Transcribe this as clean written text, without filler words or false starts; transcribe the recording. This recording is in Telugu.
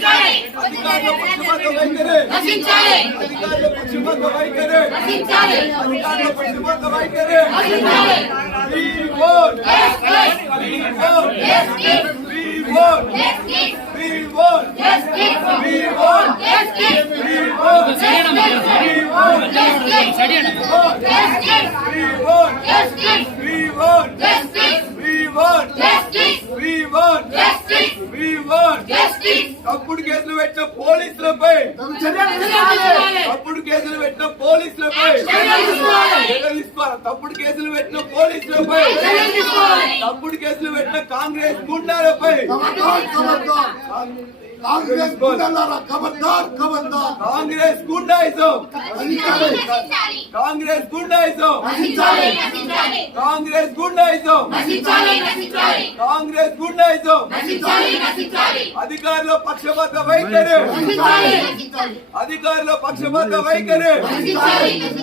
అధికారుల పక్షపాత వైఖరి అధికారుల పక్షపాత వైఖరి అధికారుల పక్షపాత వైఖరి We vote. We vote. We vote. We vote. We vote. We vote. తప్పుడు కేసులు పెట్టిన పోలీసులపై తప్పుడు కేసులు పెట్టిన పోలీసులపై తప్పుడు కేసులు పెట్టిన పోలీసులపై తప్పుడు కేసులు పెట్టిన కాంగ్రెస్ గుండాలపై కాంగ్రెస్ గుండాలారా ఖబర్దార్ ఖబర్దార్ కాంగ్రెస్ గుండాయిజం కాంగ్రెస్ గుండాయిజం కాంగ్రెస్ గుండాయిజం కాంగ్రెస్ గుండాయిజం అధికారుల పక్షపాత వైఖరి అధికారుల పక్షపాత వైఖరి